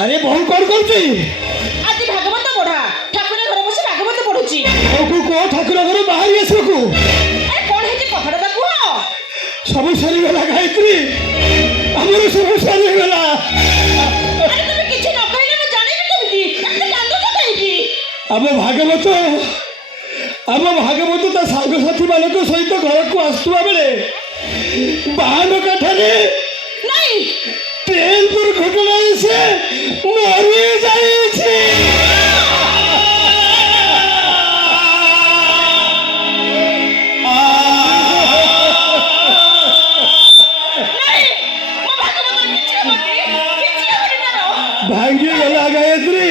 अरे बहु कौन करुची आज भागवत पढ़ा ठाकुर घर बस भागवत पढ़ुची को ठाकुर घर बाहर आसो को अरे कौन है कथाटा कह सब सरी गला गायत्री हमर सब सरी गला अरे तुम किछि न कहले मैं जानिबी केमिति एते कांदो छ कहिकी आम भागवत ता सांग साथी मानक सहित घर को आसुआ बेले बाहन काठरे नहीं ट्रेन दुर्घटना से मरी जाइए भांगी गला गायत्री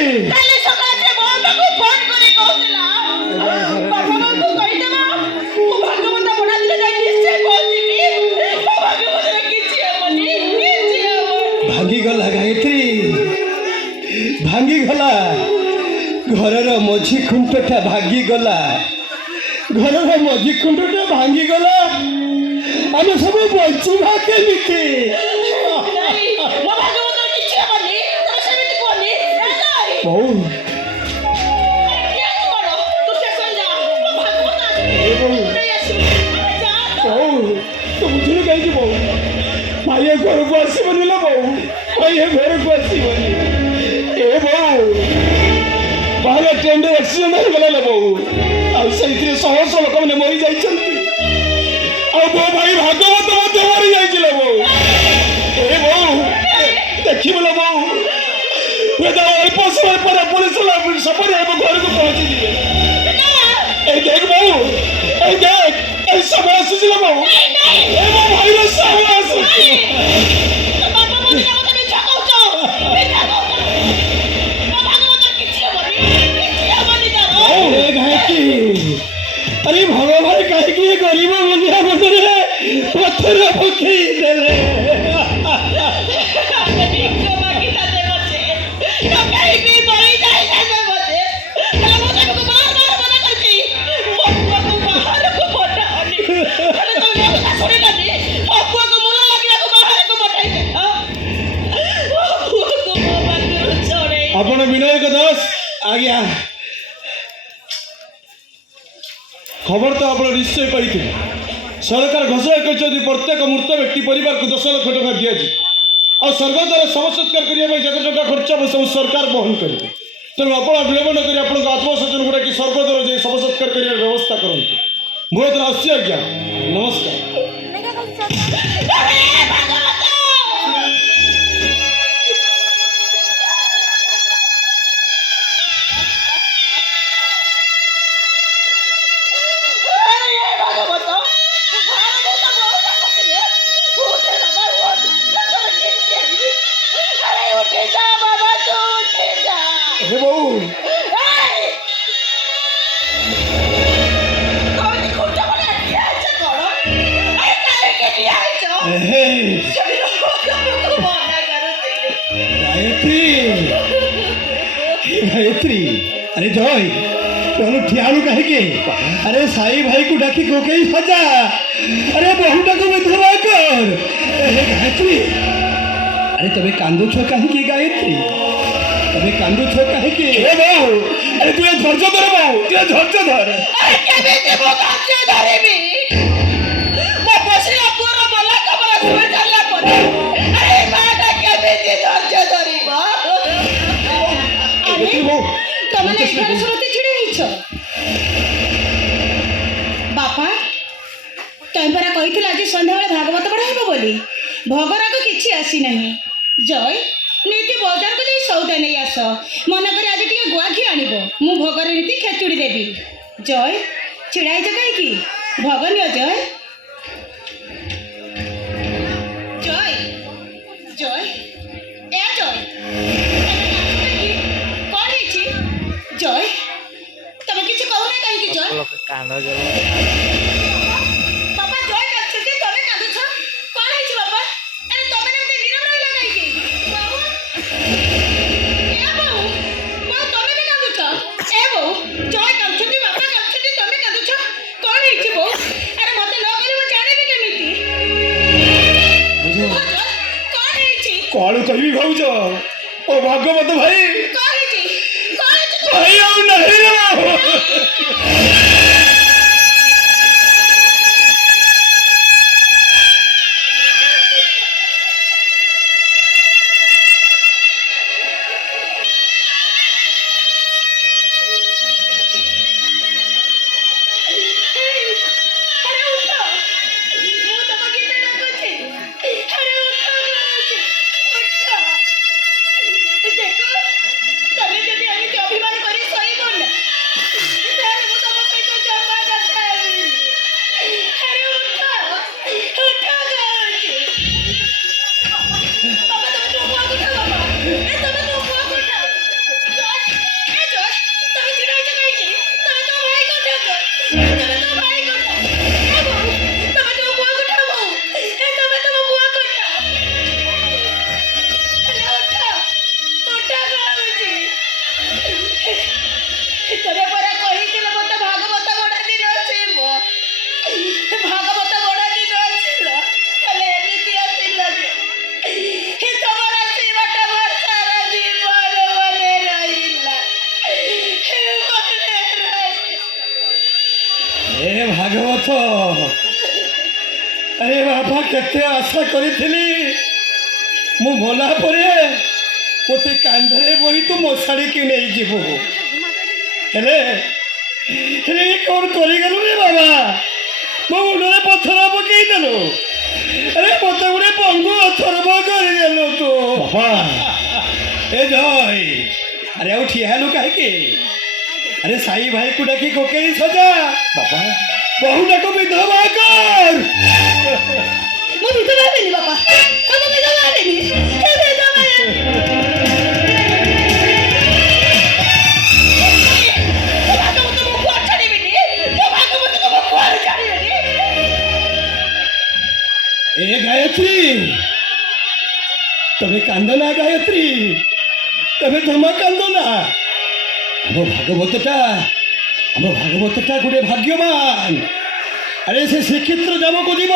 भांगीगला गायत्री भांगीगला घर मझी खुंटटा भांगीगला घर मझी खुंटटा भांगीगला आम सब बचवा केमिति बुझे कहीं बो भाई घर को आसबनी ना बो भाई घर को आसबनी ए बो बाहर ट्रेन रे एक्सीडेंट हो गला ना बो आ सही शह शह लोक मैंने मरी जाइछंती आ बो भाई भागवत मत मरी जाइछले बो ए बो देखि बोला बो वेदा अल्प समय पर पुलिस वाला सफर है घर को पहुंच दिए ए देख बो ए देख ए सब आसुजिला बो ए बो भाई रे सब आसुजी बाबा मत जाओ तने जाओ जाओ ए जाओ भागवत किछि बनी जाओ अरे गायकी अरे भगवान कहे कि गरीब बंदिया बदले पत्थर फुकी देले अपन विनायक दास आ गया खबर तो आप निश्चय पाई सरकार घोषणा कर प्रत्येक मृत व्यक्ति परिवार को 10 लाख टका दि जाए और सरकार द्वारा शव सत्कार करने जगह जगह खर्च सब सरकार बहन करेंगे तेणु आप विलंब न कर आत्मसचन गुड़ा कि सरकार द्वारा जाए शव सत्कार कर व्यवस्था करते मुझे आज्ञा नमस्कार गायत्री अरे जय तुम ठियाणु कहीं अरे साई भाई को डाकी कोकई सजा अरे बहुटा को विधवा कर गायत्री अरे तबे कांदो छो कहीं गायत्री तबे कांदो छो कहीं हे बहु अरे तू धैर्य धर बहु तू धैर्य धर अरे केबे देबो धैर्य धरेबी मो बसिला पूरा मला कमरा सुई चलला पर अरे माटा केबे दे धैर्य धरिबो अरे तमने घर सुरते छिड़े हिछ बापा तई परा कहिथिला जे संध्या बेले भागवत पढ़ाइबो बोली भगराग किछि आसी नाही जय नीति बाजार को जाई सौदा नहीं आस मन कर आज टे गुआ घी आनब मु भोगर नीति खेचुड़ी देवी जय छिड़ाई कहीं भगन जय जय କଣ କହିବି ଭାଉଜ? ଓ ଭାଗବତ ଭାଇ, କଣ ହେଇଛି? କଣ ହେଇଛି? ଭାଇ ଆଉ ନାହିଁ ରେ ବାବୁ। ଆରେ ଉଠ, ମୁଁ ତମ ଗୀତ ଡାକୁଛି। ଆରେ ଉଠ କହୁଛି, ଉଠ। ଦେଖ, ତମେ ଯଦି ଏମିତି ଅଭିମାନ କରି ଶୋଇବ ନା, ତାହେଲେ ମୁଁ ତମ ସହିତ ଜମା କଥା ହେବିନି। ଆରେ ଉଠ, ଉଠ କହୁଛି। ବାବା, ତମେ ତୁମ ପୁଅକୁ ଉଠାଅ ବାବା। ତମେ ତୁମ ପୁଅକୁ ଉଠାଅ। ଜୟ, ଜୟ, ତମେ ଛିଡ଼ା ହେଇଛ କାହିଁକି? ତମେ ତମ ଭାଇକୁ ଉଠାଅ। ତମେ ତମ ଭାଇକୁ ଉଠାଅ। ବୋଉ, ତମେ ତୁମ ପୁଅକୁ ଉଠାଅ ବୋଉ। ତମେ ତମ ପୁଅକୁ ଉଠାଅ। ଆରେ ଉଠ, ଉଠ କହୁଛି। ତମେ ପରା କହିଥିଲେ ମତେ ଭାଗବତ ଗୋଡ଼ା ଦିନ ଆସିବ। ଭାଗବତ ଗୋଡ଼ା ଦିନ ଆସିଲ, ହେଲେ ଏମିତି ଆସିଲ ଯେ ତମର ଆସିବାଟା ମୋର ସାରା ଜୀବନ ମନେ ରହିଲା। ମନେ ରହିଲା। ଏ ଭାଗବତ, ଆରେ ବାପା କେତେ ଆଶା କରିଥିଲି। ମୁଁ ମଲା ପରେ ମୋତେ କାନ୍ଧରେ ବହି ତୁ ମଶାଣିକି ନେଇଯିବୁ। ହେଲେ ହେଲେ ଏ କ'ଣ କରିଗଲୁ ରେ ବାବା? ମୋ ମୁଣ୍ଡରେ ପଥର ପକେଇଦେଲୁ। ଆରେ ମୋତେ ଗୋଟେ ପଙ୍ଗୁ ଅଥର୍ବ କରିଦେଲୁ ତୁ। ଏ ଜୟ, ଆରେ ଆଉ ଠିଆ ହେଲୁ କାହିଁକି? ଆରେ ସାଇ ଭାଇକୁ ଡାକି କୋକେଇ ସଜା। ବାପା, ବହୁଟାକୁ ବିଧବା କର। ମୁଁ ବିଧବା ହେବିନି ବାପା, ମୁଁ ବିଧବା ହେବିନି। ବିଧବା ହେବିନି। ଭାଗବତ ମୁଁ କୁଆଡ଼େ ଛାଡ଼ିବିନି। ମୁଁ ଭାଗବତକୁ ମୁଁ କୁଆଡ଼େ ଛାଡ଼ିବିନି। ଏ ଗାୟତ୍ରୀ, ତମେ କାନ୍ଦ ନା ଗାୟତ୍ରୀ, ତମେ ଜମା କାନ୍ଦ ନା। ଆମ ଭାଗବତଟା ଗୋଟେ ଭାଗ୍ୟବାନ। ଆରେ ସେ ଶ୍ରୀକ୍ଷେତ୍ର ଯାମକୁ ଯିବ,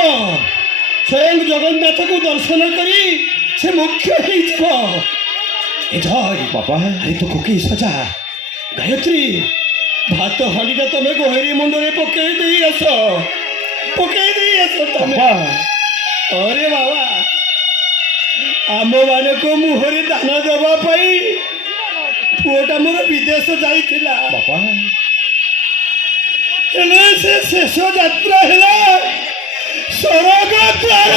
ସ୍ୱୟଂ ଜଗନ୍ନାଥକୁ ଦର୍ଶନ କରି ସେ ମୁଖ୍ୟ ହେଇଯିବ। ଏ ଜୟ ବାପା, ଆରେ ତୁ କୋକେଇ ସଜା। ଗାୟତ୍ରୀ, ଭାତ ହାଣ୍ଡିଟା ତମେ ଗୋହେରୀ ମୁଣ୍ଡରେ ପକେଇ ଦେଇ ଆସ, ପକେଇ ଦେଇ ଆସ ତମେ। ଅରେ ବାବା, ଆମମାନଙ୍କ ମୁହଁରେ ଦାନ ଦେବା ପାଇଁ ପୁଅଟା ମୋର ବିଦେଶ ଯାଇଥିଲା ବାପା। ହେଲେ ସେ ଶେଷ ଯାତ୍ରା ହେଲା ସ୍ୱର୍ଗ ଦ୍ୱାର।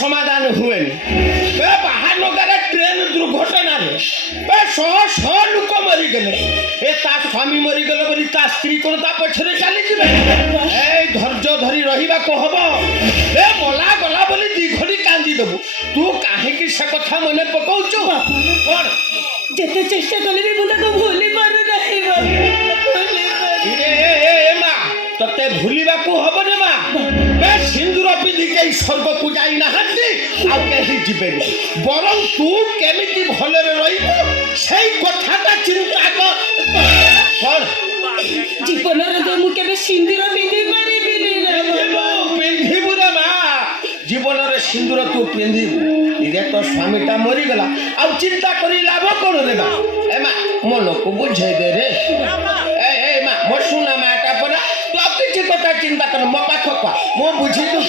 সমাধান হুয়েনি বাহানগারে ট্রেন দুর্ঘটনারে শহ শহ লোক মরিগলে তা স্বামী মরিগলে বলি তা স্ত্রী কোন তা পছরে চালিଯିবে এই ধৈর্য ধরি রহিবাকু হব মলা গলা বলি ଦି ଘଡ଼ି କାନ୍ଦି ଦେବୁ ତୁ କାହିଁକି ସେ କଥା ମନେ ପକାଉଛୁ କଣ ଯେତେ ଚେଷ୍ଟା କଲେ ବି ମୁଁ ତାକୁ ଭୁଲି ପାରୁନାହିଁ ମା ତତେ ଭୁଲିବାକୁ ହବନି ମା ବେ ସିନ୍ଦୁର ପିନ୍ଧିକି ଏଇ ସ୍ୱର୍ଗକୁ ଯାଇନାହାନ୍ତି ଆଉ କେହି ଯିବେନି ବରଂ ତୁ କେମିତି ଭଲରେ ରହିବୁ ସେଇ କଥାଟା ଚିନ୍ତା କର କଣ ଜୀବନରେ ତ ମୁଁ କେବେ ସିନ୍ଦୁର ପିନ୍ଧି ପାରିବିନି ପିନ୍ଧିବୁ ରେ ମା ଜୀବନରେ ସିନ୍ଦୁର ତୁ ପିନ୍ଧିବୁ ଇରେ ତୋ ସ୍ୱାମୀଟା ମରିଗଲା ଆଉ ଚିନ୍ତା କରି ଲାଭ କଣ ରେ ମା ଏ ମା ମନକୁ ବୁଝେଇ ଦେ ରେ ଏ ମା ମୋ ସୁନା ମାଟା ପରା ତୁ ଆଉ କିଛି କଥା ଚିନ୍ତା କର ମୋ ପାଖକୁ ଆ ମୁଁ ବୁଝିଦୁ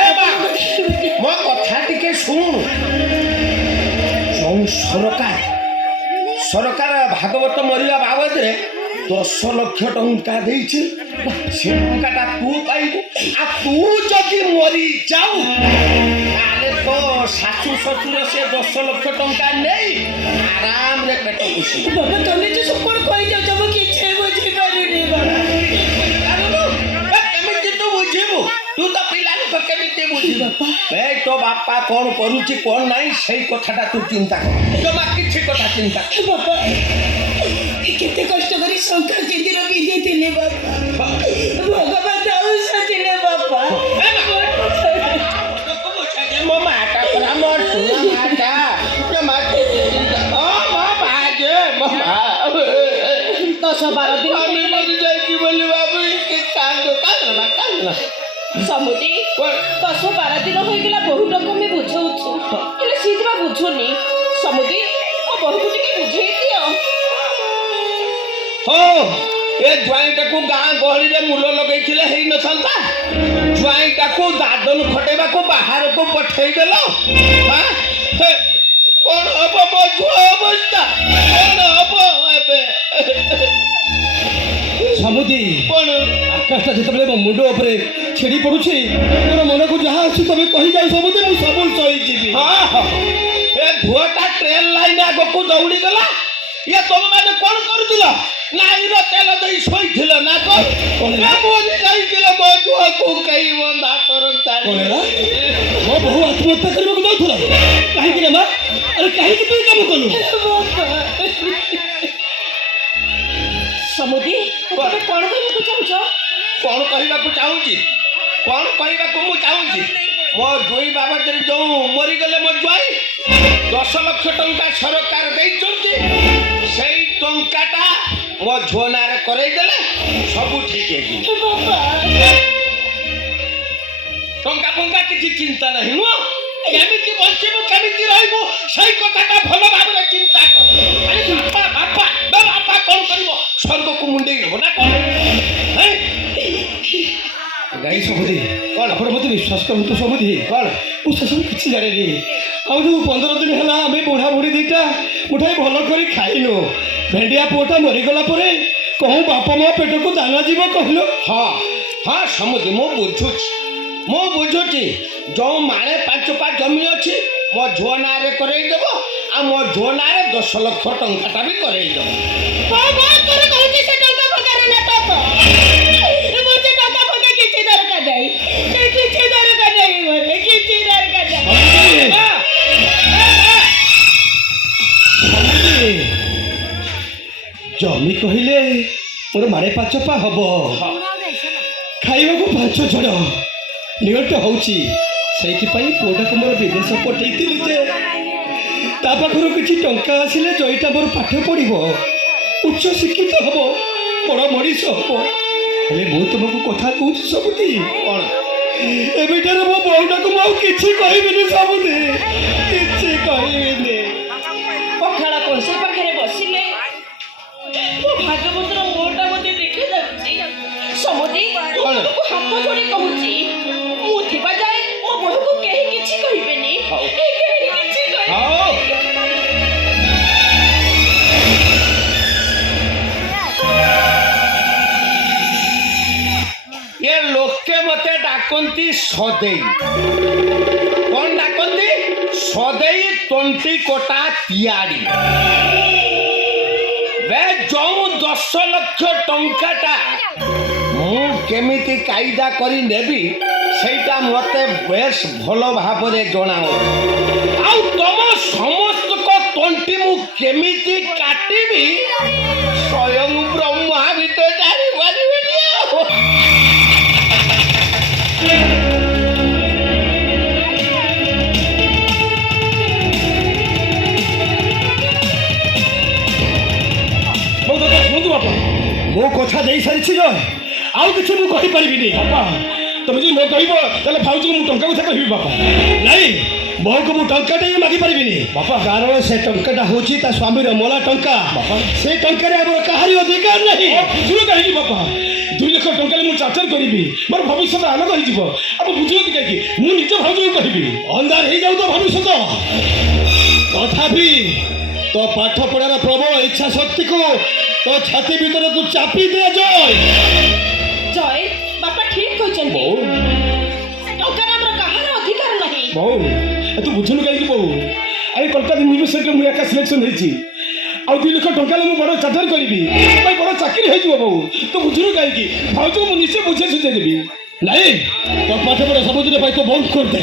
ଏ ମା ମୋ କଥା ଟିକେ ଶୁଣୁ ଯୋଉ ସରକାର ଭାଗବତ ମରିବା ବାବଦରେ 10 ଲକ୍ଷ ଟଙ୍କା ଦେଇଛି ସେ ଟଙ୍କାଟା ତୁ ପାଇବୁ ଆଉ ତୁ ଯଦି ମରି ଯାଉ ତାହେଲେ ତୋ ଶାଶୁ ଶ୍ୱଶୁର ସେ 10 ଲକ୍ଷ ଟଙ୍କା ନେଇ ଆରାମରେ ପେଟ ପୋଷିବ ବାବା ତମେ ଯେ ସବୁ କଣ କହିଯାଉଛ ମୁଁ କିଛି ବୁଝିପାରୁନି ବାବା କେମିତି ତୁ ବୁଝିବୁ ତୁ ତ ପିଲା ଲୋକ କେମିତି ବୁଝିବୁ ଏ ତୋ ବାପା କଣ କରୁଛି କଣ ନାହିଁ ସେଇ କଥାଟା ତୁ ଚିନ୍ତା କର ଜମା କିଛି କଥା ଚିନ୍ତା କର ବାବା କେତେ କଷ୍ଟ କରି ଶଙ୍ଖା ସିନ୍ଦୁର ପିନ୍ଧିଥିଲି ବାପା ଭଗବାନ ଯାଉଥିଲେ ବାପା ମୋ ମାଟା ପରା ମୋ ସୁନା ମାଟା ମୋ ଭାଜେ ମୋ ମା 10-12 ଦିନ ଆମେ ମରିଯାଇଛି ବୋଲି ଭାବି କାନ୍ଦନା ସମୁଦି 10-12 ଦିନ ହୋଇଗଲା ବହୁଟାକୁ ଆମେ ବୁଝଉଛୁ ହେଲେ ସିଏ ଜମା ବୁଝୁନି ସମୁଦି ମୋ ବହୁକୁ ଟିକେ ବୁଝେଇ ଦିଅ ହଁ ଏ ଜ୍ୱାଇଁଟାକୁ ଗାଁ ଗହଳିରେ ମୂଲ ଲଗେଇଥିଲେ ହେଇନଥାନ୍ତା ଜ୍ୱାଇଁଟାକୁ ଦାଦନ ଖଟେଇବାକୁ ବାହାରକୁ ପଠେଇଦେଲ କଣ ହବ ମୋ ଝୁଅ ଅବସ୍ଥା କଣ ହବ ଏବେ ସମୁଦି କଣ ଆକାଶଟା ଯେତେବେଳେ ମୋ ମୁଣ୍ଡ ଉପରେ ଛିଡ଼ି ପଡୁଛି ମୋର ମନକୁ ଯାହା ଅଛି ତମେ କହିଯାଉ ସମୁଦି ମୁଁ ସବୁ ସହିଯିବି ହଁ ଏ ଝୁଅଟା ଟ୍ରେନ ଲାଇନ ଆଗକୁ ଦୌଡ଼ିଗଲା ଇଏ ତମେମାନେ କଣ କରୁଥିଲ ନାଇର ତେଲ ଦେଇ ଶୋଇଥିଲ ନା କଣ ମରି ଯାଇଥିଲ ମୋ ଝୁଅକୁ କେହି ବନ୍ଧା କରନ୍ତା ମୋ ବୋହୁ ଆତ୍ମହତ୍ୟା କରିବାକୁ ଯାଉଥିଲା କାହିଁକି ରେ ମା ଆରେ କାହିଁକି ତୁ ଏ କାମ କଲୁ ସମୁଦି ତମେ କଣ କହିବାକୁ ଚାହୁଁଛ କଣ କହିବାକୁ ଚାହୁଁଛି କଣ କହିବାକୁ ମୁଁ ଚାହୁଁଛି ମୋ ଜୁଇ ବାବଦରେ ଯୋଉ ମରିଗଲେ ମୋ ଜ୍ୱାଇଁ 10 ଲକ୍ଷ ଟଙ୍କା ସରକାର ଦେଇଛନ୍ତି ସେଇ ଟଙ୍କାଟା ମୋ ଝୁଅ ନାଁରେ କରେଇଦେଲେ ସବୁ ଠିକ ହେଇଯିବ ଟଙ୍କା ଫଙ୍କା କିଛି ଚିନ୍ତା ନାହିଁ ନୁହଁ କେମିତି ବଞ୍ଚିବୁ କେମିତି ରହିବୁ ସେଇ କଥାଟା ଭଲ ଭାବରେ ଚିନ୍ତା କର ଆରେ ବାପା କଣ କରିବ ସ୍ୱର୍ଗକୁ ମୁଣ୍ଡେଇ ନେବ ନା କଣ ଗାଈ ସମୁଦି କଣ ଆପଣ ମୋତେ ବିଶ୍ୱାସ କରନ୍ତୁ ସମୁଦି କଣ ମୁଁ ସେସବୁ କିଛି ଜାଣିନି ଆଉ ଯୋଉ 15 ଦିନ ହେଲା ଆମେ ବୁଢ଼ା ବୁଢ଼ୀ ଦିଟା ମୁଠାଏ ଭଲ କରି ଖାଇନୁ ଭେଣ୍ଡିଆ ପୁଅଟା ମରିଗଲା ପରେ କହୁ ବାପା ମା ପେଟକୁ ଦାନା ଯିବ କହିଲ ହଁ ସମୁଦି ମୁଁ ବୁଝୁଛି ଯୋଉ ମାଣେ 5 ପା ଜମି ଅଛି ମୋ ଝୁଅ ନାଁରେ କରେଇଦେବ ଆଉ ମୋ ଝୁଅ ନାଁରେ 10 ଲକ୍ଷ ଟଙ୍କାଟା ବି କରେଇଦେବ ଜମି କହିଲେ ମୋର ମାଣେ 5 ପା ହବ ଖାଇବାକୁ 5 ଜଣ ନିଅଟ ହେଉଛି ସେଇଥିପାଇଁ ପୁଅଟାକୁ ମୋର ବିଦେଶ ପଠେଇଥିଲି ଯେ ତା ପାଖରୁ କିଛି ଟଙ୍କା ଆସିଲେ ଜୟୀଟା ମୋର ପାଠ ପଢ଼ିବ ଉଚ୍ଚ ଶିକ୍ଷିତ ହବ ବଡ଼ ମଣିଷ ହବ ହେଲେ ମୁଁ ତୁମକୁ କଥା କହୁଛି ସବୁଦି କଣ ଏବେଠାରୁ ମୋ ବୋଉଟାକୁ ମୁଁ ଆଉ କିଛି କହିବିନି ସବୁଦି କିଛି କହିବିନି ପଖାଳ କଂସେଇ ପାଖରେ ବସିଲେ ମୋ ଭାଗବତର ମୋଟା ମୋତେ ଦେଖାଯାଉଛି ସମୁଦି ତୁମକୁ ହାତ ଯୋଡ଼ି କହୁଛି ମୁଁ ଥିବା ଯାଏ ମୋ ବୋହୂକୁ କେହି କିଛି କହିବେନି କେହି କିଛି ଏ ଲୋକେ ମତେ ଡାକନ୍ତି ସଦେଇ କଣ ଡାକ ଗଦେଇ ତଣ୍ଟି କଟା ତିଆରି ବେ ଯୋଉ 10 ଲକ୍ଷ ଟଙ୍କାଟା ମୁଁ କେମିତି କାଇଦା କରି ନେବି ସେଇଟା ମତେ ବେଶ ଭଲ ଭାବରେ ଜଣାଅଛି। ଆଉ ତମ ସମସ୍ତଙ୍କ ତଣ୍ଟି ମୁଁ କେମିତି କାଟିବି ସ୍ୱୟଂ ବ୍ରହ୍ମା ଭିତରେ ଜାଣିପାରିବେନି ଆଉ। ଶୁଣନ୍ତୁ ବାପା, ମୋ କଥା ଦେଇ ସାରିଛି ଯେ ଆଉ କିଛି ମୁଁ କହିପାରିବିନି। ବାପା ତମେ ଯଦି ନ କହିବ ତାହେଲେ ଭାଉଜକୁ ମୁଁ ଟଙ୍କା କଥା କହିବି ବାପା। ନାଇଁ, ବୋଉକୁ ମୁଁ ଟଙ୍କାଟେ ହିଁ ମାଗିପାରିବିନି ବାପା। କାରଣ ସେ ଟଙ୍କାଟା ହଉଛି ତା ସ୍ୱାମୀର ମଲା ଟଙ୍କା। ବାପା। ସେ ଟଙ୍କାରେ ଆମର କାହାରି ଅଧିକାର ନାହିଁ। ବୁଝିଲ କାହିଁକି ବାପା? 2 ଲକ୍ଷ ଟଙ୍କାରେ ମୁଁ ଚାର୍ଚାର କରିବି, ମୋର ଭବିଷ୍ୟତ ଆଲୋକ ହେଇଯିବ। ଆପଣ ବୁଝୁଛନ୍ତି କାହିଁକି? ମୁଁ ନିଜ ଭାଉଜକୁ କହିବି। ଅନ୍ଧାର ହେଇଯାଉ ତ ଭବିଷ୍ୟତ। ତଥାପି ତୋ ପାଠ ପଢ଼ାର ପ୍ରବଳ ଇଚ୍ଛା ଶକ୍ତିକୁ ତୋ ଛାତି ଭିତରେ ତୁ ଚାପି ଦିଆଯାଏ। ଜୟ ବାପା ଠିକ କହିଛନ୍ତି। ବୋଉ ଟଙ୍କାରେ ଆମର କାହାର ଅଧିକାର ନାହିଁ। ବୋଉ ତୁ ବୁଝୁନୁ କାହିଁକି ବୋଉ? ଆରେ କଲକାତା ୟୁନିଭର୍ସିଟିରେ ମୁଁ ଏକା ସିଲେକ୍ସନ ହେଇଛି। ଆଉ 2 ଲକ୍ଷ ଟଙ୍କାରେ ମୁଁ ବଡ଼ ଚାର୍ଚାର କରିବି, ମୋ ପାଇଁ ବଡ଼ ଚାକିରି ହେଇଯିବ। ବୋଉ ତୁ ବୁଝୁନୁ କାହିଁକି? ଭାଉଜକୁ ମୁଁ ନିଶ୍ଚୟ ବୁଝେଇ ସୁଝେଇ ଦେବି। ନାଇଁ, ତୋ ପାଠ ପଢ଼ା ସବୁଦିନ ପାଇଁ ତୁ ବନ୍ଦ କରିଦେ।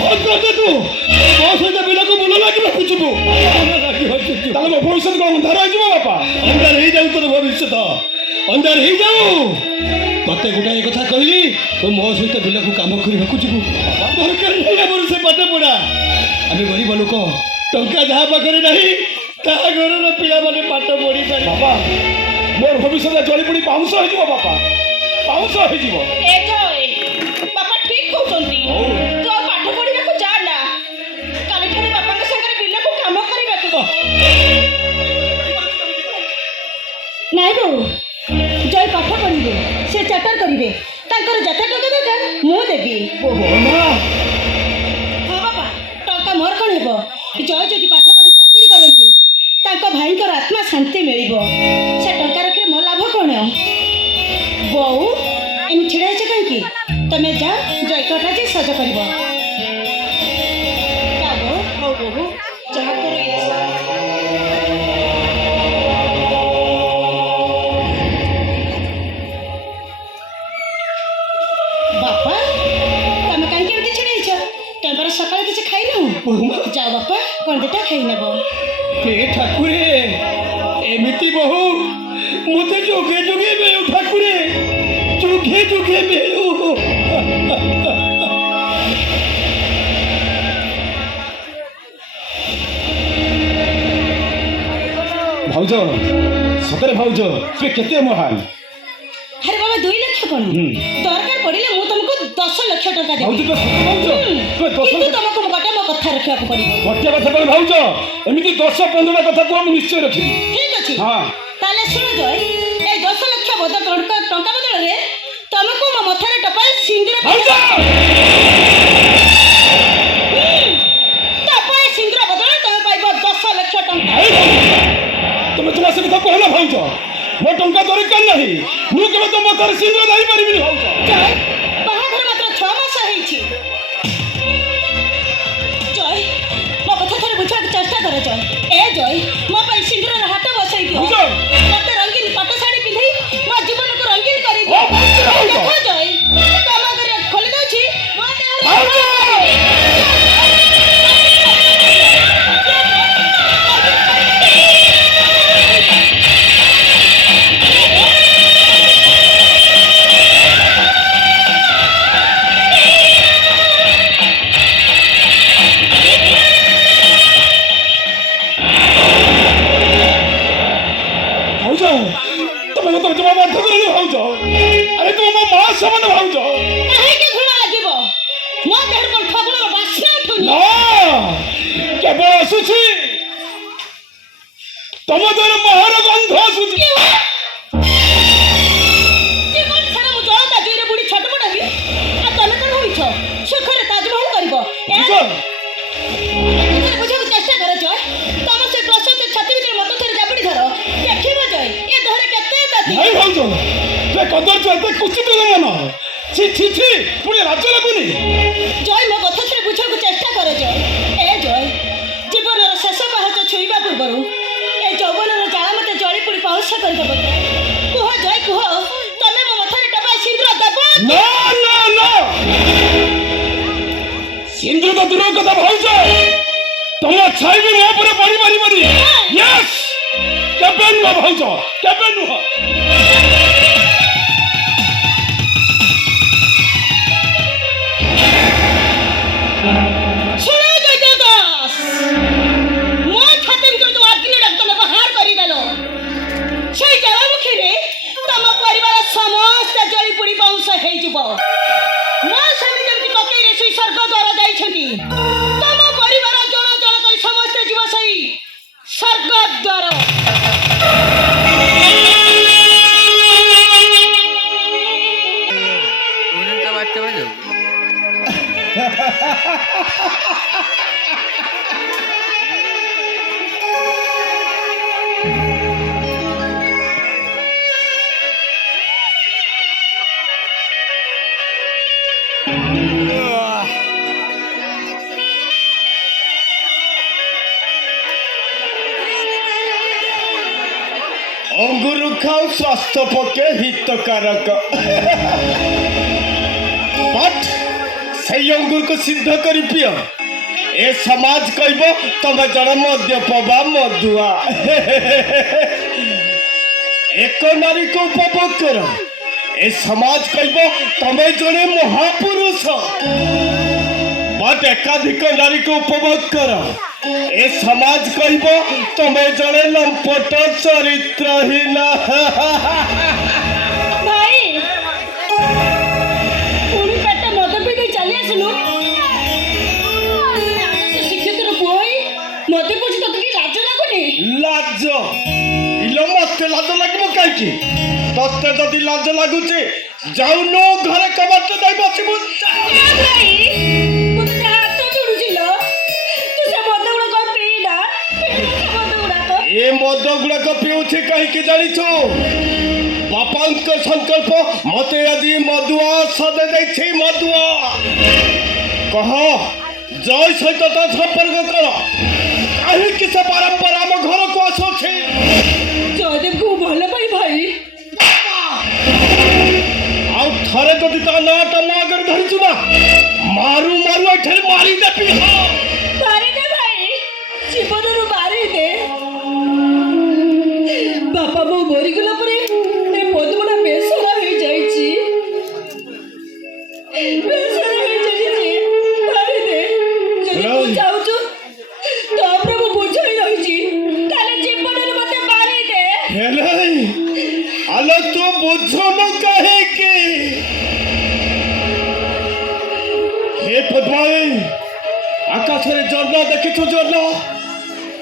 ବନ୍ଦ କରିଦେ ତୁ। ମୋ ସହିତ ବିଲକୁ ମୁନ ଲାଗିବାକୁ ଯିବୁ। ତାହେଲେ ମୋ ଭବିଷ୍ୟତ କ'ଣ ଅନ୍ଧାର ହେଇଯିବ ବାପା? ଅନ୍ଧାର ହେଇଯାଉ ତୋର ଭବିଷ୍ୟତ, ଅନ୍ଧାର ହେଇଯାଉ। ତତେ ଗୋଟାଏ କଥା କହିଲି, ତୁ ମୋ ସହିତ ବିଲକୁ କାମ କରିବାକୁ ଯିବୁ। ଦରକାର ନାହିଁ ଆମର ସେ ପାଠ ପଢ଼ା। ଆମେ ଗରିବ ଲୋକ, ଟଙ୍କା ଯାହା ପାଖରେ ନାହିଁ ତାହା ଘରର ପିଲାମାନେ ପାଠ ପଢ଼ିପାରିବେ। ବାପା ମୋର ଭବିଷ୍ୟତ ଜଳି ପଡ଼ି ପାଉଁଶ ହେଇଯିବ ବାପା, ପାଉଁଶ ହେଇଯିବ। ଏ ଜୟ ବାପା ଠିକ କହୁଛନ୍ତି। ତୁ ଆଉ ପାଠ ପଢିବାକୁ ଯା ନା, କାଲିଠାରୁ ବାପାଙ୍କ ସାଙ୍ଗରେ ବିଲକୁ କାମ କରିବାକୁ। ନାଇଁ ବୋଉ, ଜୟ ପାଠ ପଢିବେ, ସେ ଚାର୍ଟାର କରିବେ, ତାଙ୍କର ଯେତେ ଟଙ୍କା ଦରକାର ମୁଁ ଦେବି। ହଁ ବାପା, ଟଙ୍କା ମୋର କ'ଣ ହେବ? ଜୟ ଯଦି ପାଠ ପଢି ଚାକିରି କରନ୍ତି ତାଙ୍କ ଭାଇଙ୍କର ଆତ୍ମା ଶାନ୍ତି ମିଳିବ। ସେ ଟଙ୍କା ରଖିଲେ ମୋ ଲାଭ କ'ଣ? ବୋଉ ଏମିତି ଛିଡ଼ା ହେଇଛ କାହିଁକି? ତମେ ଯା ଜୟକଟା ଯେ ସଜ କରିବ। ହଉ ବୋହୁ ଯାହା କର ବାପା, ତମେ କାହିଁକି ଏମିତି ଛିଡ଼ା ହେଇଛ? ତମେ ପରା ସକାଳେ କିଛି ଖାଇନ? ଯାଅ ବାପା, କ'ଣ ଦିଟା ଖାଇ ନେବ। ହେ ଠାକୁରେ, ଏମିତି ବହୁ ମୋତେ ଯୋଗେ ଯୋଗେ ମିଳୁ ଠାକୁରେ, ଯୋଗେ ଯୋଗେ ମିଳୁ। ଭାଉଜ ସତରେ ଭାଉଜ ତୁମେ କେତେ ମହାନ। ଆରେ ବାବା 2 ଲକ୍ଷ କ'ଣ? ଦରକାର ପଡ଼ିଲେ ମୁଁ ତମକୁ 10 ଲକ୍ଷ ଟଙ୍କା ଭାଉଜ ଦେବି। ତ ସତ ଭାଉଜ। ତୁମେ କିନ୍ତୁ 10 ତମକୁ ଗୋଟେ ମୋ କଥା ରଖିବାକୁ ପଡ଼ିବ। ଗୋଟେ କଥା କହିଲେ ଭାଉଜ, ଏମିତି 10-15ଟା କଥା କୁହ, ମୁଁ ନିଶ୍ଚୟ ରଖିବି। ଠିକ ଅଛି, ହଁ। ତାହେଲେ ଶୁଣ ଜୟ, ଏଇ 10 ଲକ୍ଷ ଟଙ୍କା ବଦଳରେ ତମକୁ ମୋ ମଥାରେ ଟପାଏ ସିନ୍ଦୁର ଟପାଏ ସିନ୍ଦୁର ବଦଳରେ ତମେ ପାଇବ 10 ଲକ୍ଷ ଟଙ୍କା। ତମେ ଜମା ସେ କଥା କହିଲ ଭାଉଜ। ମୋ ଟଙ୍କା ଦରକାର ନାହିଁ, ମୁଁ କେବେ ତମ ମତରେ ସିନ୍ଦୁର ଦେଇପାରିବିନି ଭାଉଜ। ଜୟ ବାହାଘର ମାତ୍ର 6 ମାସ ହେଇଛି। ଜୟ ମୋ କଥା ଥରେ ବୁଝିବାକୁ ଚେଷ୍ଟା କର ଜୟ। ଏ ଜୟ ମୋ ପାଇଁ ସିନ୍ଦୁରର ହାଟ ବସାଇ ଦିଅ। ଭାଉଜ। ମତେ ରଙ୍ଗୀନ ପାଟ ଶାଢ଼ୀ ପିନ୍ଧେଇ ମୋ ଜୀବନକୁ ରଙ୍ଗୀନ କରିଦିଅ। ଓ ଭାଉଜ, ଭାଉଜ। ଦେଖ ଜୟ, ତମ ଘରେ ଖୋଲି ଦଉଛି ମୋ ଦେହରେ। ଭାଉଜ। ଭାଉଜ ତମେ ମତେ ଜମା ବାଧ୍ୟ କରିନି ଭାଉଜ। ଆରେ ତୁମ ମୋ ମା ସମାନ ଭାଉଜ। କାହିଁକି ଘୃଣା ଲାଗିବ? ମୋ ଦେହରେ କ'ଣ ଫଗୁଣର ବାସ୍ନା ଉଠୁନି? ନା, କେବଳ ଆସୁଛି ତମ ଦେହରେ ମହାର ଗନ୍ଧ ଆସୁଛି। ଜୀବନ ସାରା ମୁଁ ଜଳତା ଜୁଇରେ ବୁଡ଼ି ଛଟପଟ ହେବି, ଆଉ ତମେ କ'ଣ ଭାବିଛ ସୁଖରେ ତାଜମହଲ କରିବ? ଭାଉଜ, ବୁଝିବାକୁ ଚେଷ୍ଟା କର ଜୟ। ତମ ସେ ପ୍ରଶସ୍ତ ଛାତି ଭିତରେ ମତ ଥରେ ଜାବୁଡ଼ି ଧର, ଦେଖିବ ଜୟ ଏ ଦେହରେ କେତେ ତାତି। ନାଇଁ ଭାଉଜ, ସେ କଦର୍ଯ୍ୟ ଏତେ କୁଚିତ ମନ। ଛି ଛି ଛି, ପୁଣି ରାଜ ଲାଗୁନି। ଜୟ ମୋ କଥା ଥରେ ବୁଝିବାକୁ ଚେଷ୍ଟା କର ଜୟ। ଏ ଜୟ ଦୂର କଥା ଭାଉଛ ତମ ଛାଇ ବି ମୋ ଉପରେ ପଡ଼ି ପାରିବନି ୟେସ୍ କେବେ ନୁହଁ ଭାଉଛ କେବେ ନୁହଁ ଶୁଣ ଜୟ ଦାସ ମୋ ଛାତି ଭିତରେ ଯୋଉ ଅଗ୍ନି ରକ୍ତ ବାହାର କରିଦେଲ ସେଇ ଜଳମୁଖୀରେ ତମ ପରିବାର ସମସ୍ତେ ଜଳି ପୋଡ଼ି ପାଉଁଶ ହେଇଯିବ ମୋ ସ୍ୱାମୀ ଯେମିତି କକେଇରେ ସେଇ ସ୍ୱର୍ଗ ଦ୍ୱାର ଯାଇଛନ୍ତି ତମ ପରିବାର ଜଣ ଜଣ କରି ସମସ୍ତେ ଯିବ ସେଇ ସ୍ୱର୍ଗ ଦ୍ୱାର उनका बाচ্চা বাজো ଅଙ୍ଗୁର ଖାଉ ସ୍ୱାସ୍ଥ୍ୟ ପକ୍ଷେ ହିତକାରକ ବଟ୍ ସେଇ ଅଙ୍ଗୁରକୁ ସିଦ୍ଧ କରି ପିଅ ଏ ସମାଜ କହିବ ତମେ ଜଣେ ମଦ୍ୟପ ବା ମଦୁଆ ଏକ ନାରୀକୁ ଉପଭୋଗ କର ଏ ସମାଜ କହିବ ତମେ ଜଣେ ମହାପୁରୁଷ ବଟ୍ ଏକାଧିକ ନାରୀକୁ ଉପଭୋଗ କର ଏ ସମାଜ କହିବ ତମେ ଜଣେ ଲମ୍ପଟ ଚରିତ୍ରହୀନ ଭାଇ ପୁଣି ପେଟ ମଦ ପିଇ ଦେଇ ଚାଲି ଆସିଲୁ ସେ ଶିକ୍ଷିତର ପୁଅ ହୋଇ ମଦ ପିଉଛି ତତେ କି ଲାଜ ଲାଗୁନି ଲାଜ ଇଲୋ ମତେ ଲାଜ ଲାଗିବ କାହିଁକି ତତେ ଯଦି ଲାଜ ଲାଗୁଛି ଯାଉନୁ ଘରେ କବାଟ ଦେଇ ବସିବୁ ଭାଇ ମୁଁ ତ ହାତ ଯୋଡୁଛି ଲୋ ତୁ ସେ ମଦ ଗୁଡାକ ପିଇଲା ମଦ ଗୁଡାକ ଏ ମଦ ଗୁଡାକ ପିଉଛି କାହିଁକି ଜାଣିଛୁ ବାପାଙ୍କ ସଂକଳ୍ପ ମତେ ଆଜି ମଦୁଆ ସଦେ ଦେଇଛି ମଦୁଆ କହ ଜୟ ସହିତ ତ ସମ୍ପର୍କ କର କାହିଁକି ସେ ବାରମ୍ବାର ଆମ ଘରକୁ ଆସୁଛି ଜୟଦେବକୁ ଭଲ ପାଇ ଭାଇ ଆଉ ଥରେ ଯଦି ତା ନାଁଟା ମୋ ଆଗରେ ଧରିଛୁ ନା ମାରୁ ମାରୁ ଏଠାରେ ମାରିଦେବି ମାରିଦେ ଭାଇ ଜୀବନରୁ ମାରିଦେ ବାପା ବୋଉ ମରିଗଲା ପରେ ଏ ପଦ୍ମଟା ବେସରା ହେଇଯାଇଛି ମାରିଦେ ଯଦି ତୁ ଚାହୁଁଛୁ ତାପରେ ମୁଁ ବୁଝାଇ ରହିଛି ତାହେଲେ ଜୀବନରେ ମତେ ମାରିଦେ ହେଲେ ଆଲୋ ତୁ ବୁଝୁନୁ କାହିଁକି ହେ ପଦ୍ମାଇ ଆକାଶରେ ଜହ୍ନ ଦେଖିଛୁ ଜହ୍ନ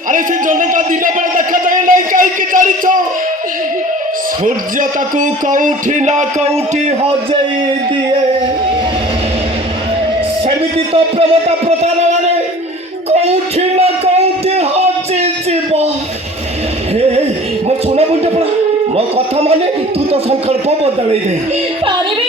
ଆରେ ସେ ଜହ୍ନଟା ଦିନ ବେଳେ ଦେଖାଯାଏ ନାହିଁ କାହିଁକି ଜାଣିଛ ସୂର୍ଯ୍ୟ ତାକୁ କୋଉଠି ନା କୋଉଠି ହଜେଇ ଦିଏ ସେମିତି ତ ପ୍ରେମତା ପ୍ରତାରଣରେ କୋଉଠି ନା କୋଉଠି ହଜିଯିବ ମୋ ସୁନା ବୁଣ୍ଟେ ପଡ଼ା ମୋ କଥା ମାନେ ତୁ ତ ସଂକଳ୍ପ ବଦଳେଇ ଦେ ପାରିବି